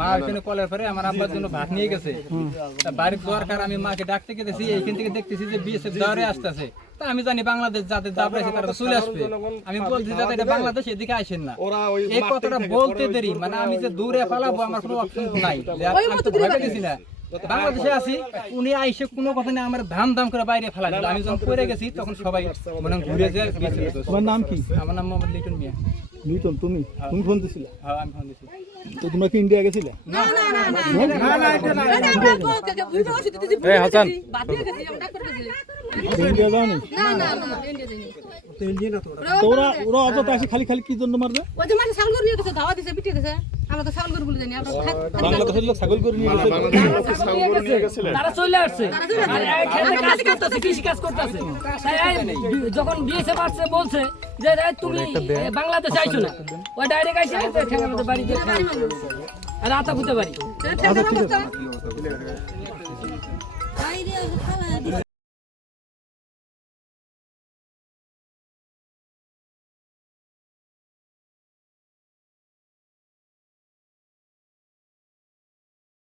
মা ওইখানে কলের পরে আমার আব্বার জন্য ভাত নিয়ে গেছে। বাড়ির দরকার আমি মাকে ডাকতে গেছি, এইখান থেকে দেখতেছি যে বিএসএফ দাঁড়ে আসতেছে। তা আমি জানি বাংলাদেশ যাদের দাবড়াইছে তারা চলে আসবে। আমি বলছি যাতে এটা বাংলাদেশ, এদিকে আসেন না। এই কথাটা বলতে দেরি, মানে আমি যে দূরে পালাবো আমার কোনো অপশন নাই। আমি তো ভয় পেয়েছি না, বাংলাদেশে আছি, উনি আইসে কোনো কথা নেই আমার ধাম ধাম করে বাইরে ফেলা দিল। আমি যখন পড়ে গেছি তখন সবাই মনে ঘুরে যায়। তোমার নাম কি? আমার নাম মোহাম্মদ লিটন মিয়া। লিটন, তুমি ফোন দিছিলে? হ্যাঁ, আমি ফোন দিছি। তো তোমরা কি ইন্ডিয়া গেছিলে? ইন্ডিয়া যাওনি? তো ওরা অযথা আসে খালি খালি কি জন্য মারবে? বাংলাদেশের লোক ছাগল করে নিয়ে গেছে, তারা চলে আসছে আর এখানে কাজ করতেছে, কৃষি কাজ করতেছে। যখন বিএসএফ আসছে বলছে যে তুমি বাংলাদেশে আইছো না, ওই ডাইরেক্ট আইসে ঠেঙ্গানোতে বাড়ি দিয়ে আর আতাপুতে বাড়ি।